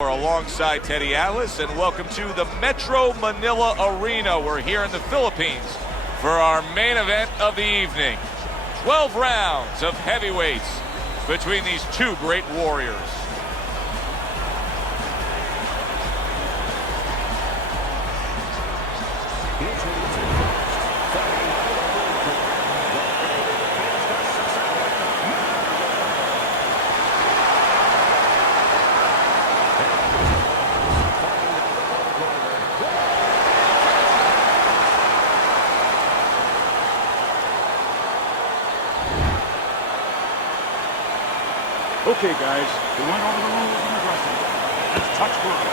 Alongside Teddy Atlas, and welcome to the Metro Manila Arena. We're here in the Philippines for our main event of the evening. 12 rounds of heavyweights between these two great warriors. Okay, guys, we went over the rules in the dressing room. Let's touch gloves.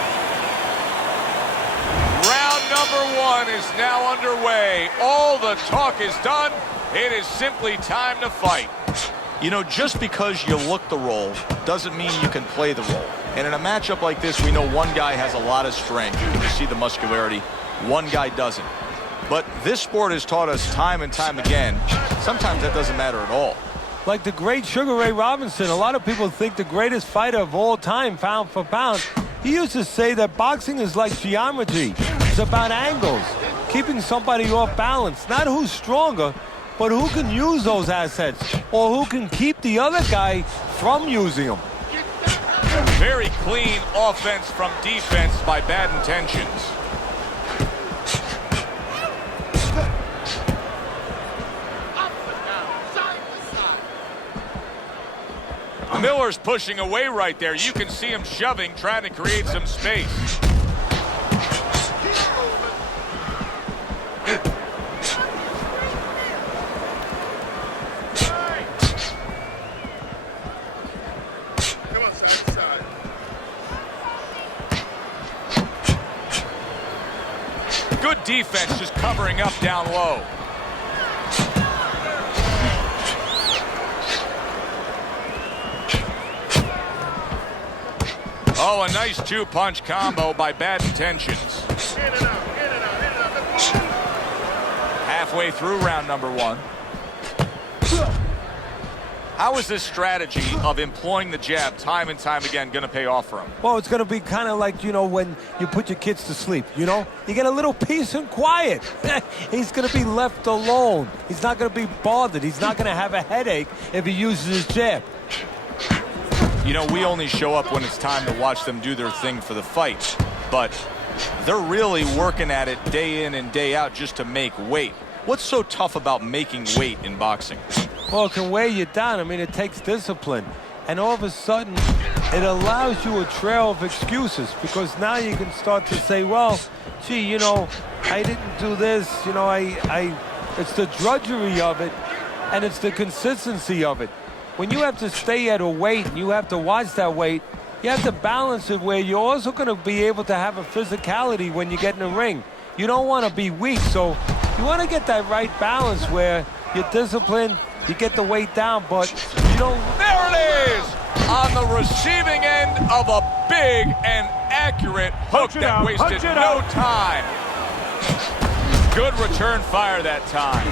Round number one is now underway. All the talk is done. It is simply time to fight. You know, just because you look the role doesn't mean you can play the role. And in a matchup like this, we know one guy has a lot of strength. You see the muscularity. One guy doesn't. But this sport has taught us time and time again, sometimes that doesn't matter at all. Like the great Sugar Ray Robinson, a lot of people think the greatest fighter of all time, pound for pound. He used to say that boxing is like geometry. It's about angles, keeping somebody off balance. Not who's stronger, but who can use those assets, or who can keep the other guy from using them. Very clean offense from defense by Bad Intentions. Miller's pushing away right there. You can see him shoving, trying to create some space. Good defense, just covering up down low. Oh, a nice two-punch combo by Bad Intentions. Halfway through round number one. How is this strategy of employing the jab time and time again going to pay off for him? Well, it's going to be kind of like, you know, when you put your kids to sleep, you know? You get a little peace and quiet. He's going to be left alone. He's not going to be bothered. He's not going to have a headache if he uses his jab. You know, we only show up when it's time to watch them do their thing for the fight. But they're really working at it day in and day out just to make weight. What's so tough about making weight in boxing? Well, it can weigh you down. I mean, it takes discipline. And all of a sudden, it allows you a trail of excuses, because now you can start to say, well, gee, you know, I didn't do this. You know, it's the drudgery of it, and it's the consistency of it. When you have to stay at a weight and you have to watch that weight, you have to balance it where you're also going to be able to have a physicality when you get in the ring. You don't want to be weak, so you want to get that right balance where you're disciplined, you get the weight down, but you don't... There it is! On the receiving end of a big and accurate hook that wasted no time. Good return fire that time.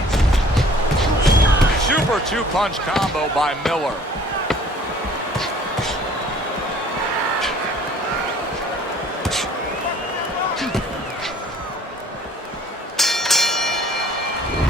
Super two-punch combo by Miller.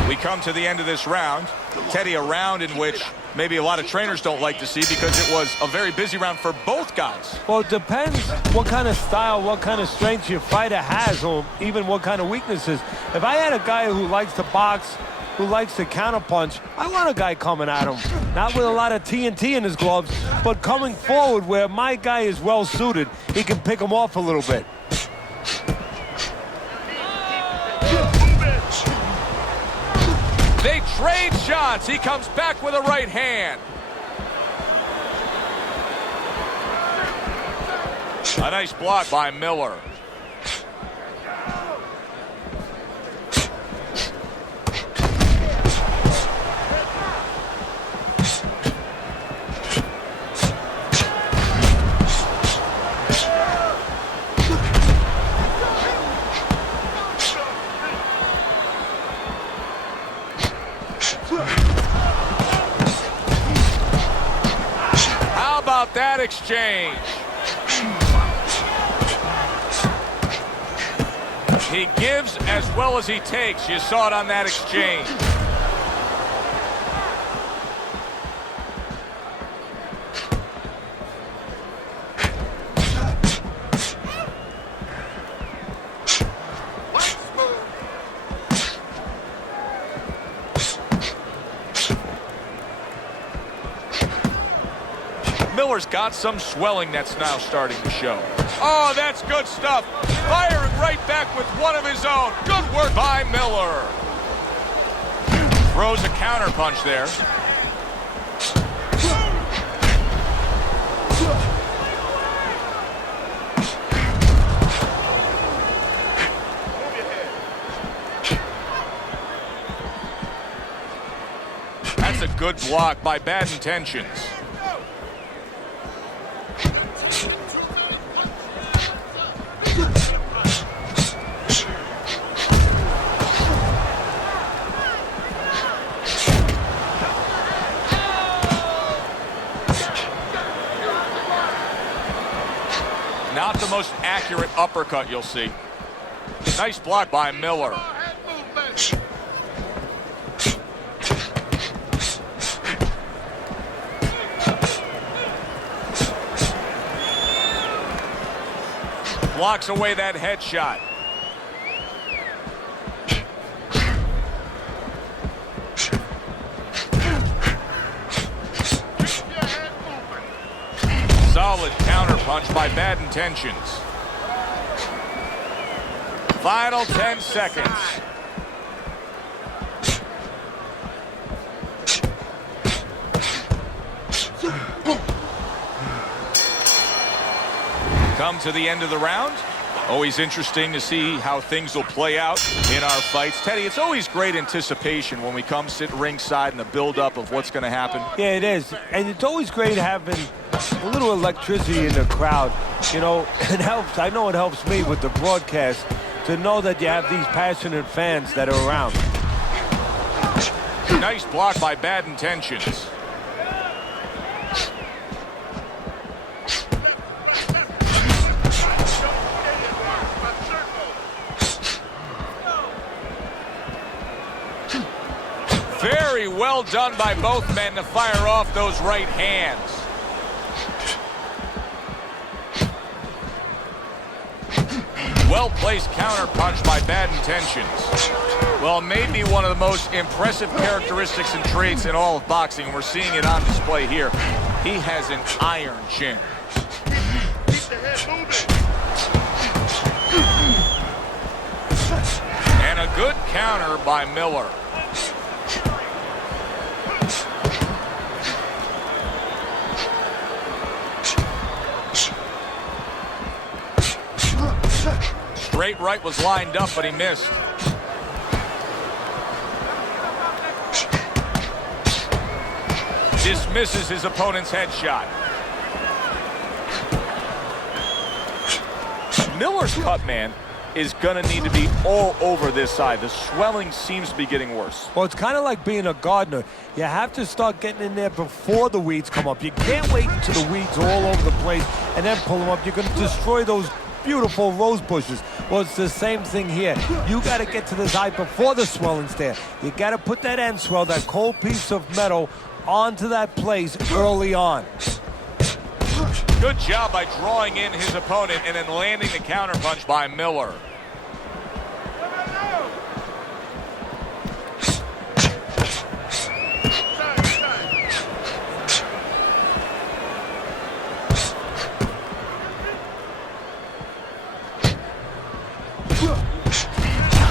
We come to the end of this round. Teddy, a round in which maybe a lot of trainers don't like to see, because it was a very busy round for both guys. Well, it depends what kind of style, what kind of strength your fighter has, or even what kind of weaknesses. If I had a guy who likes to box, who likes to counterpunch, I want a guy coming at him. Not with a lot of TNT in his gloves, but coming forward where my guy is well suited. He can pick him off a little bit. They trade shots. He comes back with a right hand. A nice block by Miller. How about that exchange? He gives as well as he takes. You saw it on that exchange. Miller's got some swelling that's now starting to show. Oh, that's good stuff. Firing right back with one of his own. Good work by Miller. Throws a counter punch there. That's a good block by Bad Intentions. Not the most accurate uppercut you'll see. Nice block by Miller. Blocks away that headshot. Solid counter punch by Bad Intentions. Final 10 seconds. Come to the end of the round. Always interesting to see how things will play out in our fights. Teddy, it's always great anticipation when we come sit ringside and the build-up of what's going to happen. Yeah, it is. And it's always great having a little electricity in the crowd. You know, it helps. I know it helps me with the broadcast to know that you have these passionate fans that are around. Nice block by Bad Intentions. Very well done by both men to fire off those right hands. Well-placed counter punch by Bad Intentions. Well, maybe one of the most impressive characteristics and traits in all of boxing. We're seeing it on display here. He has an iron chin. And a good counter by Miller. Straight right was lined up, but he missed. Dismisses his opponent's headshot. Miller's cut, man, is going to need to be all over this side. The swelling seems to be getting worse. Well, it's kind of like being a gardener. You have to start getting in there before the weeds come up. You can't wait until the weeds are all over the place and then pull them up. You're going to destroy those beautiful rose bushes. Well, it's the same thing here. You got to get to the side before the swelling's there. You got to put that end swell, that cold piece of metal, onto that place early on. Good job by drawing in his opponent and then landing the counterpunch by Miller.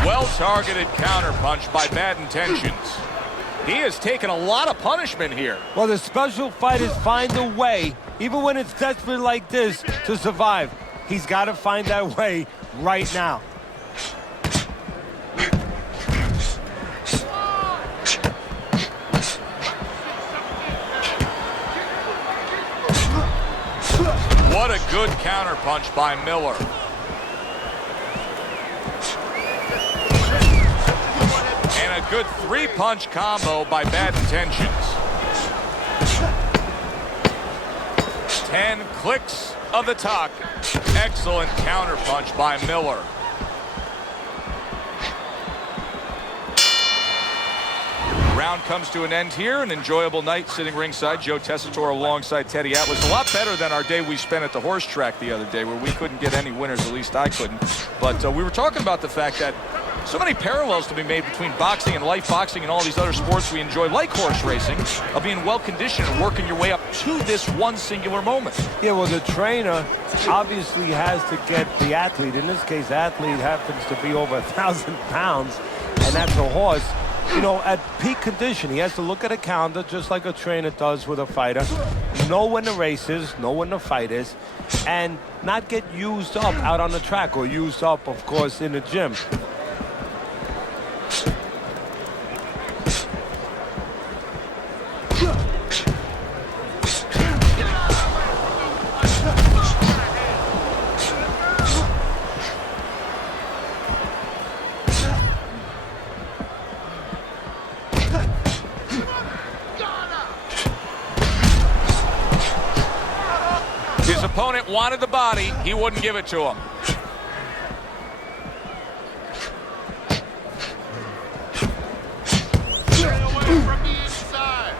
Well-targeted counterpunch by Bad Intentions. He has taken a lot of punishment here. Well, the special fighters find a way, even when it's desperate like this, to survive. He's got to find that way right now. What a good counterpunch by Miller. And a good three-punch combo by Bad Intentions. 10 clicks of the talk. Excellent counterpunch by Miller. Round comes to an end here. An enjoyable night sitting ringside. Joe Tessitore alongside Teddy Atlas. A lot better than our day we spent at the horse track the other day where we couldn't get any winners. At least I couldn't. But we were talking about the fact that so many parallels to be made between boxing and life boxing and all these other sports we enjoy, like horse racing, of being well-conditioned and working your way up to this one singular moment. Yeah, well, the trainer obviously has to get the athlete. In this case, the athlete happens to be over 1,000 pounds, and that's a horse. You know, at peak condition, he has to look at a calendar just like a trainer does with a fighter, know when the race is, know when the fight is, and not get used up out on the track or used up, of course, in the gym. His opponent wanted the body. He wouldn't give it to him. Stay away from the inside.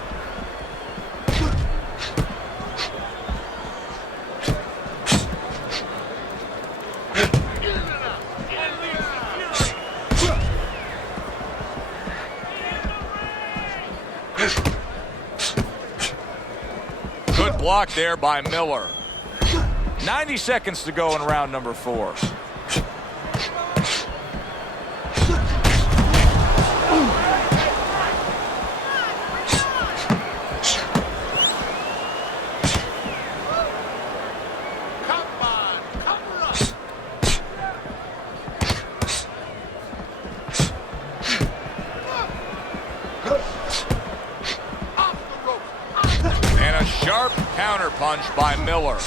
Good block there by Miller. 90 seconds to go in round number 4. Come on, cover up. Off the rope. And a sharp counter punch by Miller.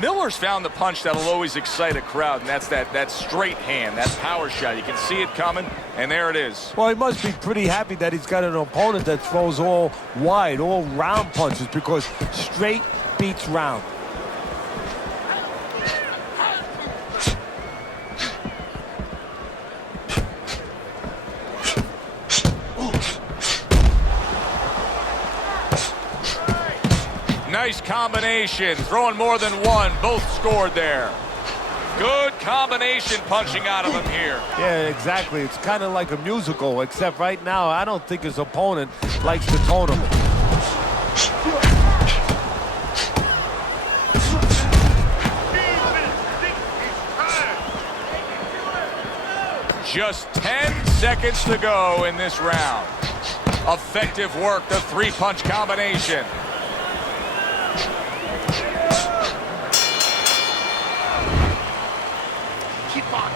Miller's found the punch that'll always excite a crowd, and that's that straight hand, that power shot. You can see it coming, and there it is. Well, he must be pretty happy that he's got an opponent that throws all wide, all round punches, because straight beats round. Nice combination, throwing more than one. Both scored there. Good combination punching out of him here. Yeah, exactly. It's kind of like a musical, except right now I don't think his opponent likes to tone him. Just 10 seconds to go in this round. Effective work, the 3-punch combination. Keep on.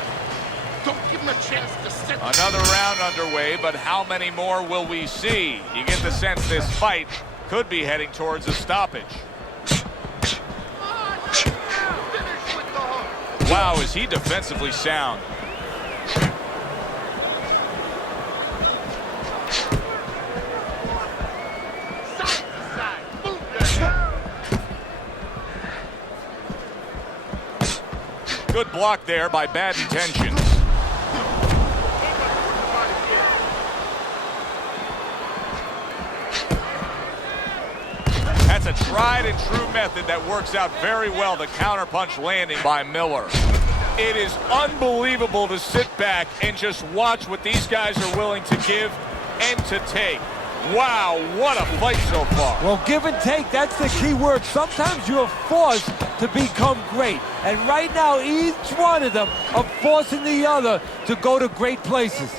Don't give him a chance to sit. Another round underway, but how many more will we see? You get the sense this fight could be heading towards a stoppage. Finish with the hook. Wow, is he defensively sound. Side to side. Move your head. Good block there by Bad Intentions. That's a tried and true method that works out very well. The counterpunch landing by Miller. It is unbelievable to sit back and just watch what these guys are willing to give and to take. Wow, what a fight so far. Well, give and take, that's the key word. Sometimes you're forced to become great. And right now, each one of them are forcing the other to go to great places.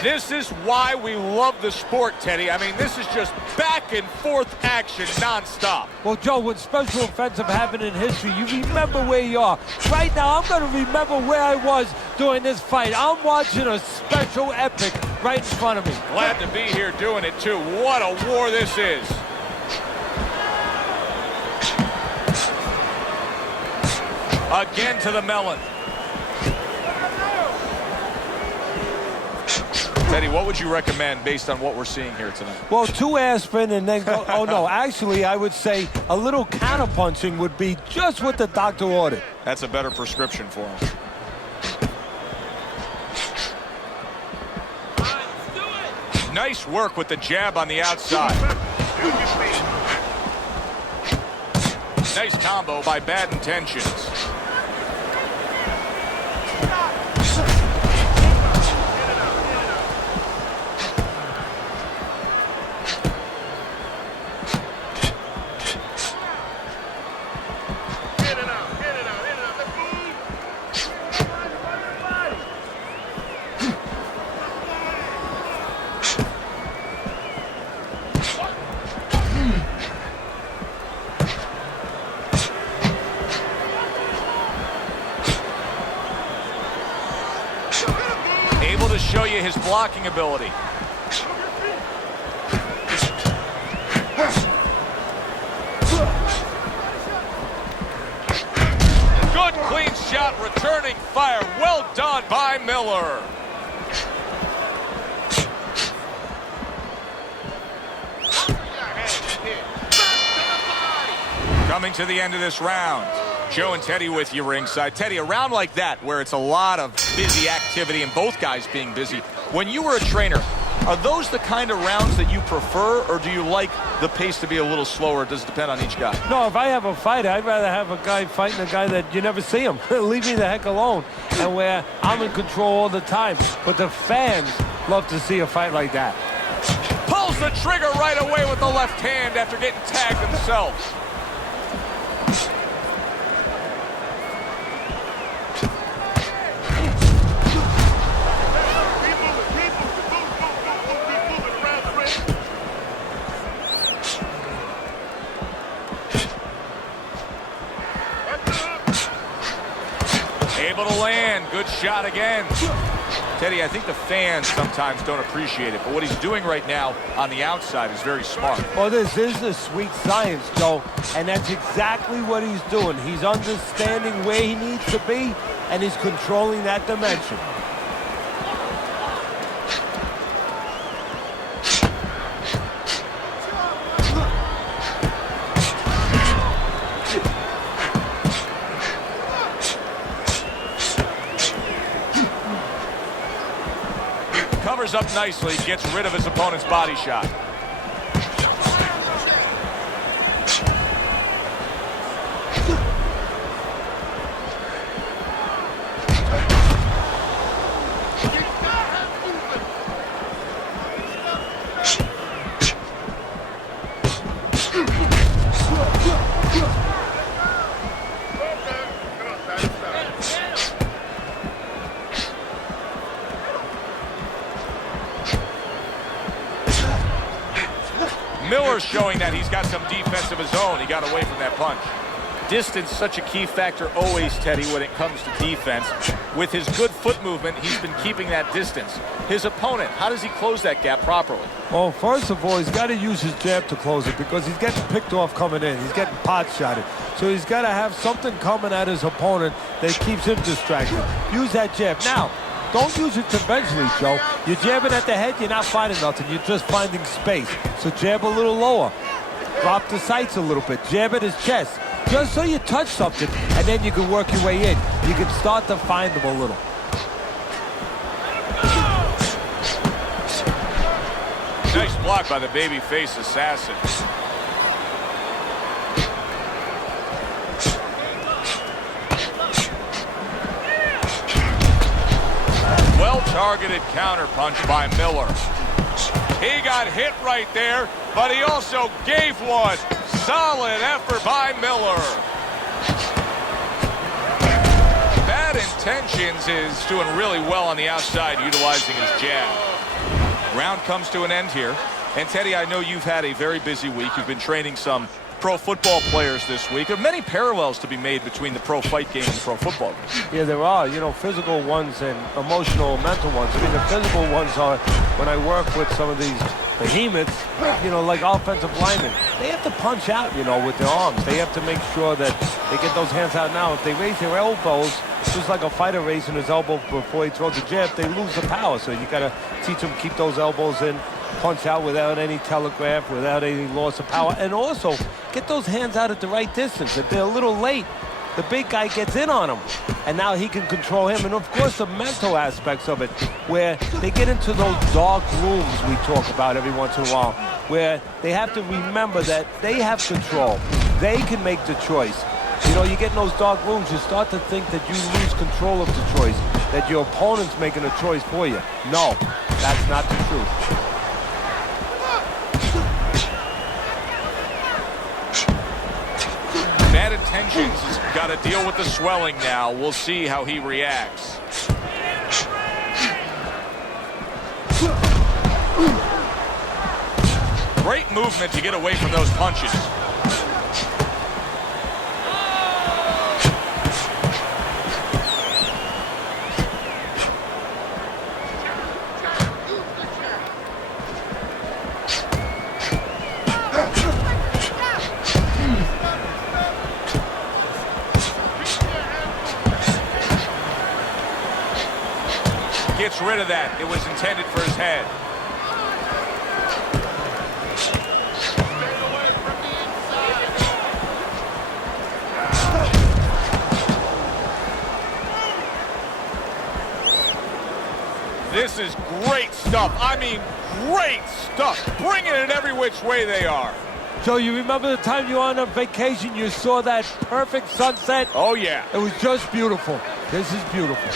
This is why we love the sport, Teddy. I mean, this is just back and forth action nonstop. Well, Joe, when special offensive happen in history, you remember where you are. Right now, I'm going to remember where I was during this fight. I'm watching a special epic right in front of me. Glad to be here doing it, too. What a war this is. Again to the melon. Teddy, what would you recommend based on what we're seeing here tonight? Well, 2 aspirin and then go. Oh, no. Actually, I would say a little counterpunching would be just what the doctor ordered. That's a better prescription for him. Nice work with the jab on the outside. Nice combo by Bad Intentions. Able to show you his blocking ability. Good clean shot, returning fire. Well done by Miller. Coming to the end of this round. Joe and Teddy with you ringside. Teddy, a round like that where it's a lot of busy activity and both guys being busy. When you were a trainer, are those the kind of rounds that you prefer, or do you like the pace to be a little slower? Does it depend on each guy? No, if I have a fight, I'd rather have a guy fighting a guy that you never see him. Leave me the heck alone. And where I'm in control all the time. But the fans love to see a fight like that. Pulls the trigger right away with the left hand after getting tagged himself. Able to land. Good shot again. Teddy, I think the fans sometimes don't appreciate it, but what he's doing right now on the outside is very smart. Well, this is the sweet science, Joe, and that's exactly what he's doing. He's understanding where he needs to be, and he's controlling that dimension. Covers up nicely, gets rid of his opponent's body shot. Miller's showing that he's got some defense of his own. He got away from that punch. Distance, such a key factor always, Teddy, when it comes to defense. With his good foot movement, he's been keeping that distance. His opponent, how does he close that gap properly? Well, first of all, he's got to use his jab to close it because he's getting picked off coming in. He's getting pot-shotted. So he's got to have something coming at his opponent that keeps him distracted. Use that jab. Now, don't use it conventionally, Joe. You're jabbing at the head, you're not finding nothing. You're just finding space. So jab a little lower. Drop the sights a little bit. Jab at his chest. Just so you touch something, and then you can work your way in. You can start to find them a little. Nice block by the babyface assassin. Well-targeted counterpunch by Miller. He got hit right there, but he also gave one. Solid effort by Miller. Bad Intentions is doing really well on the outside, utilizing his jab. Round comes to an end here. And Teddy, I know you've had a very busy week. You've been training some pro football players this week. There are many parallels to be made between the pro fight game and the pro football game. Yeah, there are, you know, physical ones and emotional, mental ones. I mean, the physical ones are when I work with some of these behemoths, you know, like offensive linemen. They have to punch out, you know, with their arms. They have to make sure that they get those hands out now. If they raise their elbows, just like a fighter raising his elbow before he throws a jab, they lose the power. So you got to teach them keep those elbows in, punch out without any telegraph, without any loss of power, and also get those hands out at the right distance. If they're a little late, the big guy gets in on him, and now he can control him. And of course, the mental aspects of it, where they get into those dark rooms we talk about every once in a while, where they have to remember that they have control. They can make the choice. You know, you get in those dark rooms, you start to think that you lose control of the choice, that your opponent's making a choice for you. No, that's not the truth. Bad intentions. He's got to deal with the swelling now. We'll see how he reacts. Great movement to get away from those punches. Gets rid of that. It was intended for his head. This is great stuff. I mean, great stuff. Bringing it every which way they are. Joe, you remember the time you were on a vacation, you saw that perfect sunset? Oh, yeah. It was just beautiful. This is beautiful.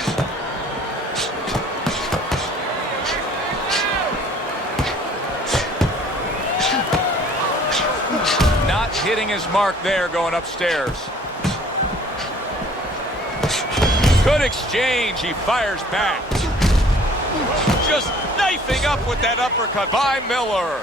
Not hitting his mark there going upstairs. Good exchange. He fires back. Just knifing up with that uppercut by Miller.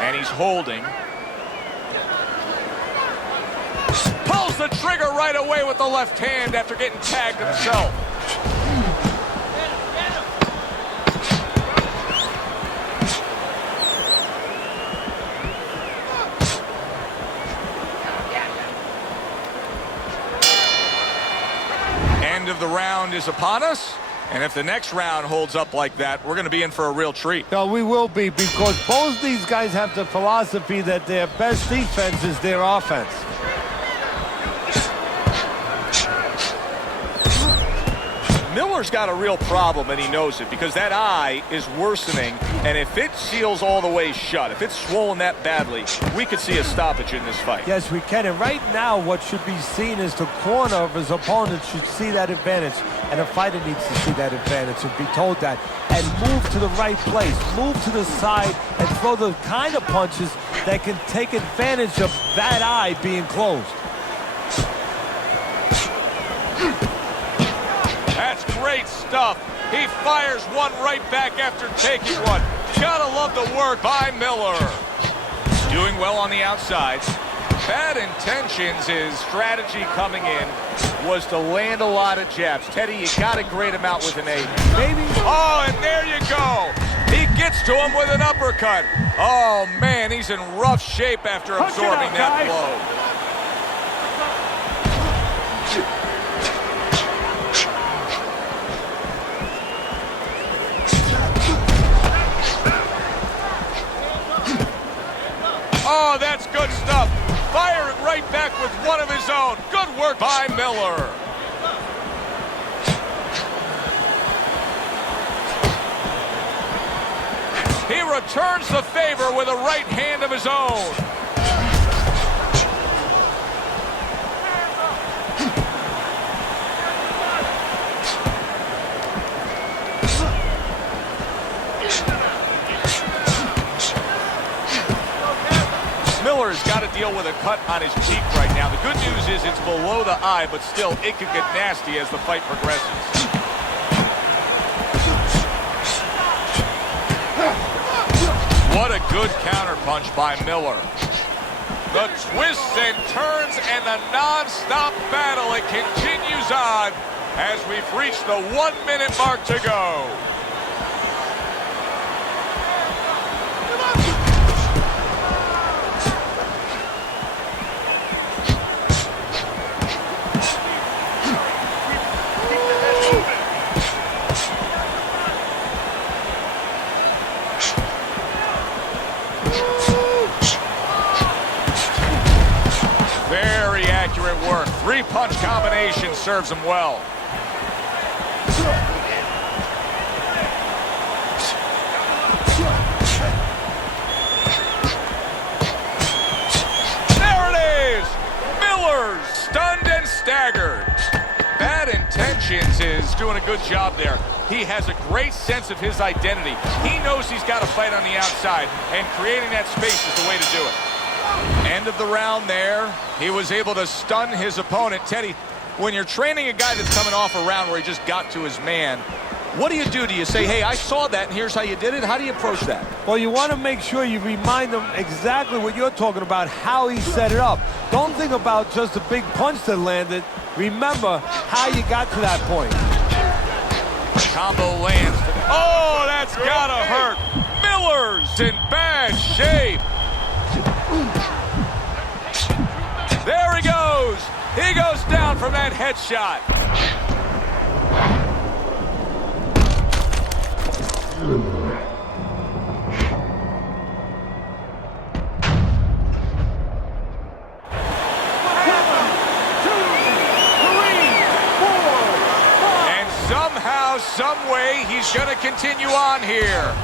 And he's holding. Pulls the trigger right away with the left hand after getting tagged himself. End of the round is upon us. And if the next round holds up like that, we're going to be in for a real treat. No, we will be, because both these guys have the philosophy that their best defense is their offense. Miller's got a real problem, and he knows it, because that eye is worsening, and if it seals all the way shut, if it's swollen that badly, we could see a stoppage in this fight. Yes, we can. And right now, what should be seen is the corner of his opponent should see that advantage, and a fighter needs to see that advantage and be told that, and move to the right place, move to the side, and throw the kind of punches that can take advantage of that eye being closed. That's great stuff. He fires one right back after taking one. Gotta love the work by Miller. Doing well on the outside. Bad intentions. His strategy coming in was to land a lot of jabs. Teddy, you gotta grade him out with an 8. Maybe. Oh, and there you go. He gets to him with an uppercut. Oh, man, he's in rough shape after absorbing that blow. Oh, that's good stuff. Firing right back with one of his own. Good work by Miller. He returns the favor with a right hand of his own. Miller's got to deal with a cut on his cheek right now. The good news is it's below the eye, but still, it could get nasty as the fight progresses. What a good counterpunch by Miller. The twists and turns and the non-stop battle, it continues on. as we've reached the 1 minute mark to go. Very accurate work. Three-punch combination serves him well. There it is! Miller's stunned and staggered. Bad Intentions is doing a good job there. He has a great sense of his identity. He knows he's got to fight on the outside, and creating that space is the way to do it. End of the round there. He was able to stun his opponent. Teddy, when you're training a guy that's coming off a round where he just got to his man, what do you do? Do you say, hey, I saw that and here's how you did it? How do you approach that? Well, you want to make sure you remind them exactly what you're talking about, how he set it up. Don't think about just the big punch that landed. Remember how you got to that point. Combo lands. Oh, that's gotta hurt. Miller's in bad shape. There he goes. He goes down from that headshot. And somehow, some way, he's going to continue on here.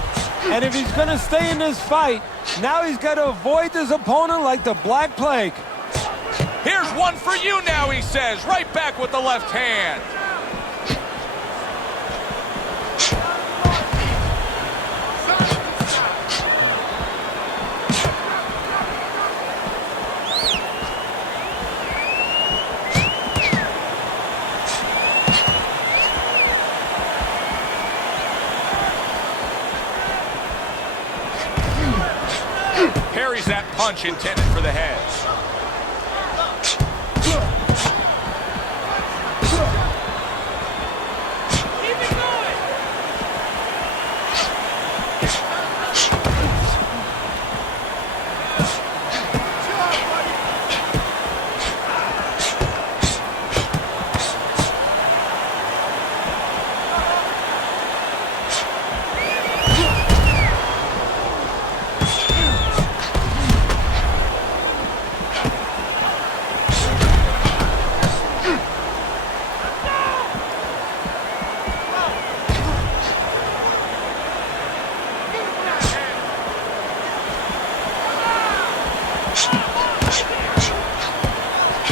And if he's going to stay in this fight, now he's got to avoid his opponent like the Black Plague. Here's one for you now, he says, right back with the left hand. Parries that punch intended for the head.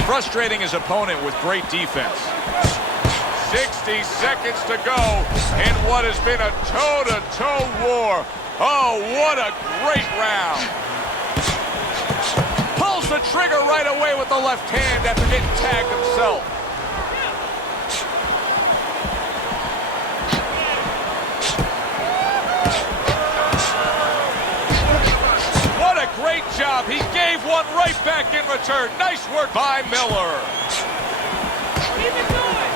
Frustrating his opponent with great defense. 60 seconds to go in what has been a toe-to-toe war. Oh, what a great round. Pulls the trigger right away with the left hand after getting tagged himself. What a great job. He gave one right back in return. Nice work by Miller. Keep it going.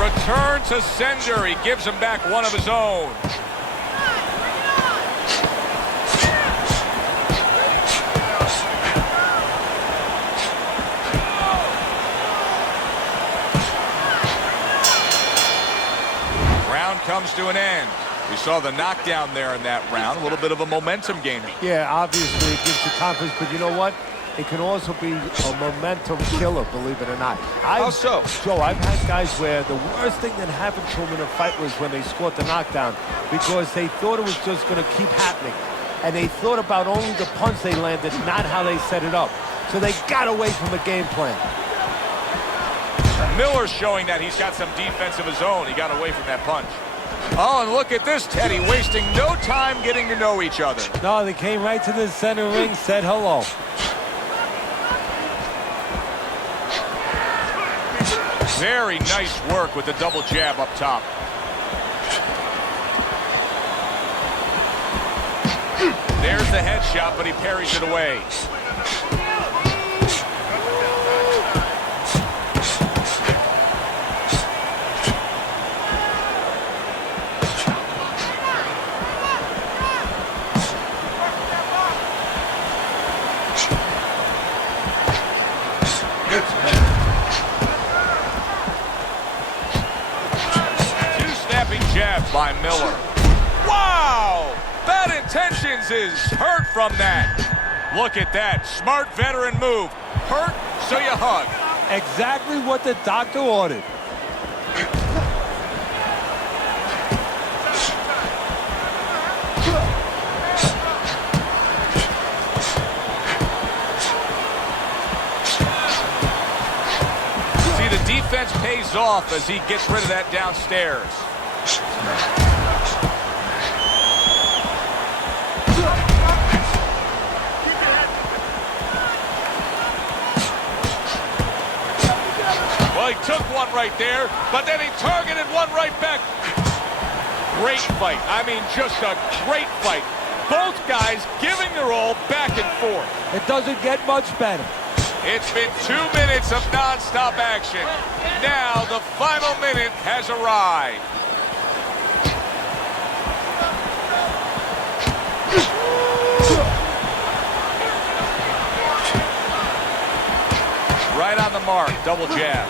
Return to sender. He gives him back one of his own. Comes to an end. We saw the knockdown there in that round. A little bit of a momentum gainer. Yeah, obviously it gives you confidence, but you know what? It can also be a momentum killer, believe it or not. How so? Joe, I've had guys where the worst thing that happened to them in a fight was when they scored the knockdown because they thought it was just going to keep happening. And they thought about only the punch they landed, not how they set it up. So they got away from the game plan. Miller's showing that he's got some defense of his own. He got away from that punch. Oh, and look at this, Teddy, wasting no time getting to know each other. No, they came right to the center ring, said hello. Very nice work with the double jab up top. There's the headshot, but he parries it away. Two snapping jabs by Miller. Wow! Bad Intentions is hurt from that. Look at that. Smart veteran move. Hurt, so you hug. Exactly what the doctor ordered. See, the defense pays off as he gets rid of that downstairs. Well, he took one right there, but then he targeted one right back. Great fight. I mean, just a great fight. Both guys giving their all back and forth. It doesn't get much better. It's been 2 minutes of non-stop action. Now the final minute has arrived. Right on the mark, double jab.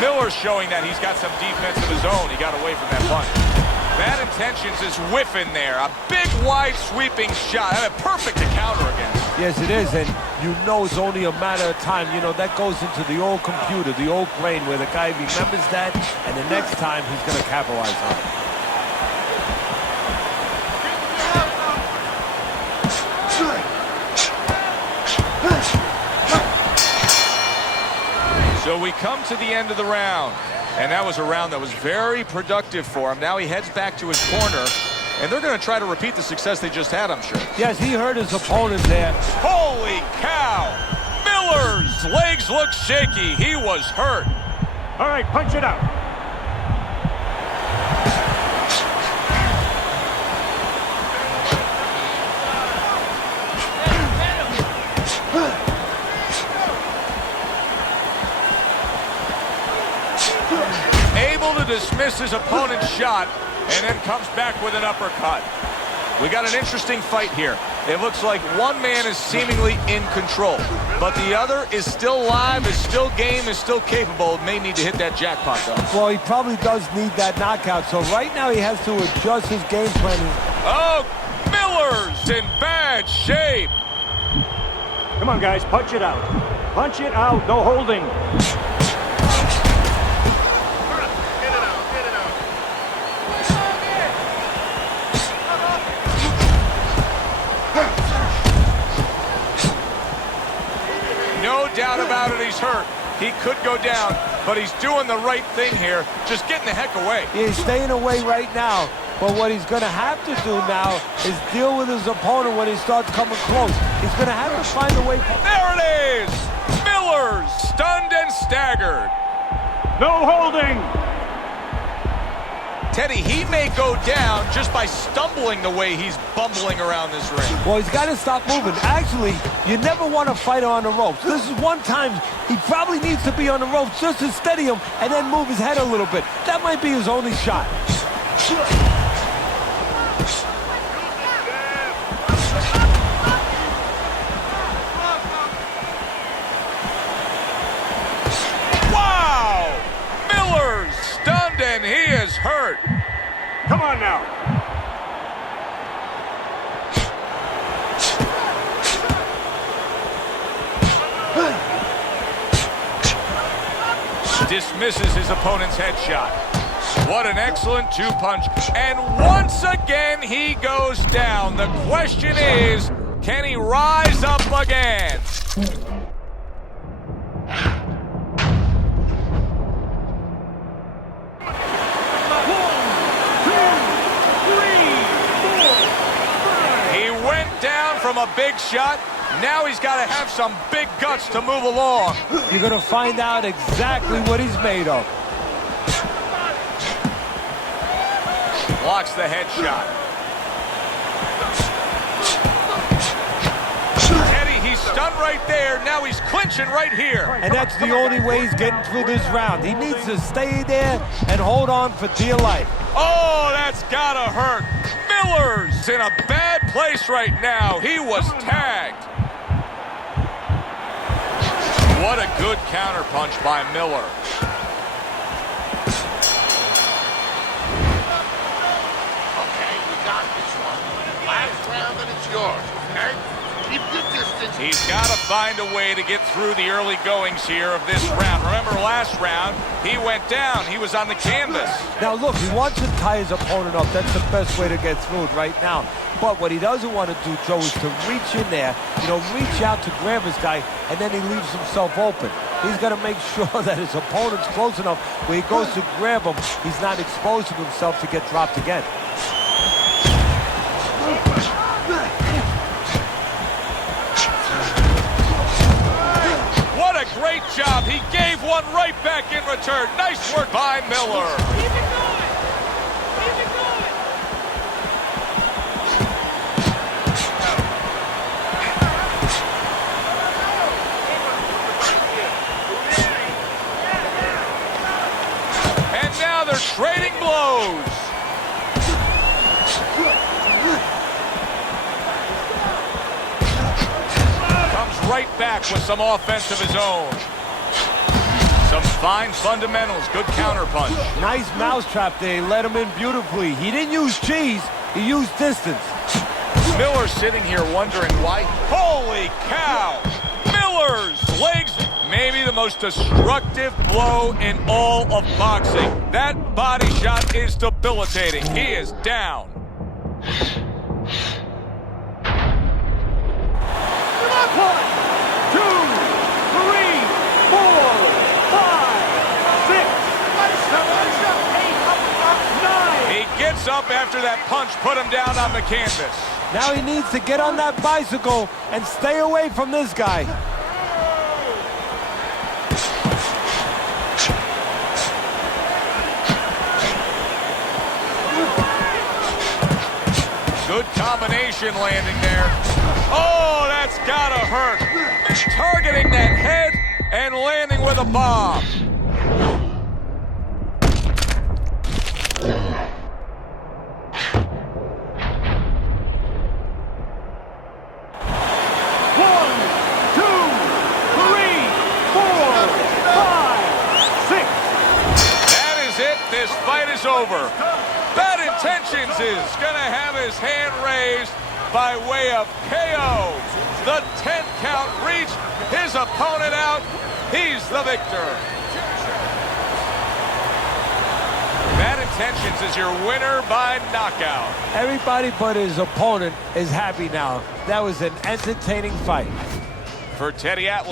Miller's showing that he's got some defense of his own. He got away from that punch. Bad Intentions is whiffing there. A big, wide, sweeping shot. A perfect to counter against. Yes, it is, and you know it's only a matter of time. You know, that goes into the old computer, the old brain, where the guy remembers that, and the next time he's going to capitalize on it. So we come to the end of the round, and that was a round that was very productive for him. Now he heads back to his corner, and they're going to try to repeat the success they just had, I'm sure. Yes, he hurt his opponent there. Holy cow! Miller's legs look shaky. He was hurt. All right, punch it out. Able to dismiss his opponent's shot, and then comes back with an uppercut. We got an interesting fight here. It looks like one man is seemingly in control, but the other is still live, is still game, is still capable. May need to hit that jackpot, though. Well, he probably does need that knockout, so right now he has to adjust his game plan. Oh, Miller's in bad shape. Come on, guys, punch it out. Punch it out, no holding. No doubt about it, he's hurt. He could go down, but he's doing the right thing here, just getting the heck away. He's staying away right now, but what he's going to have to do now is deal with his opponent when he starts coming close. He's going to have to find a way. There it is! Miller stunned and staggered. No holding. Teddy, he may go down just by stumbling the way he's bumbling around this ring. Well, he's got to stop moving. Actually, you never want to fight on the ropes. This is one time he probably needs to be on the ropes just to steady him and then move his head a little bit. That might be his only shot. Wow! Miller's stunned and he is hurt. Come on now. Dismisses his opponent's headshot. What an excellent two-punch. And once again, he goes down. The question is, can he rise up again? He went down from a big shot, Now he's got to have some big guts to move along. You're going to find out exactly what he's made of. Blocks the headshot. Teddy, he's stunned right there. Now he's clinching right here. And that's the only way he's getting through this round. He needs to stay there and hold on for dear life. Oh, that's gotta hurt. Miller's in a bad place right now. He was tagged. What a good counterpunch by Miller. Okay, you got this one. Last round and it's yours, okay? Keep your distance. He's got to find a way to get through the early goings here of this round. Remember last round, he went down. He was on the canvas. Now look, he wants to tie his opponent up. That's the best way to get through it right now. But what he doesn't want to do, Joe, is to reach in there, reach out to grab his guy, and then he leaves himself open. He's got to make sure that his opponent's close enough where he goes to grab him, he's not exposing himself to get dropped again. What a great job. He gave one right back in return. Nice work by Miller. Keep it going. Keep it going. And now they're trading blows. Right back with some offense of his own. Some fine fundamentals, good counterpunch. Nice mousetrap there, he let him in beautifully. He didn't use cheese, he used distance. Miller sitting here wondering why. Holy cow! Miller's legs, maybe the most destructive blow in all of boxing. That body shot is debilitating. He is down. Gets up after that punch, put him down on the canvas. Now he needs to get on that bicycle and stay away from this guy. Good combination landing there. Oh, that's gotta hurt. Targeting that head and landing with a bomb. This fight is over. Bad Intentions is going to have his hand raised by way of KO. The 10 count reached. His opponent out. He's the victor. Bad Intentions is your winner by knockout. Everybody but his opponent is happy now. That was an entertaining fight. For Teddy Atlas.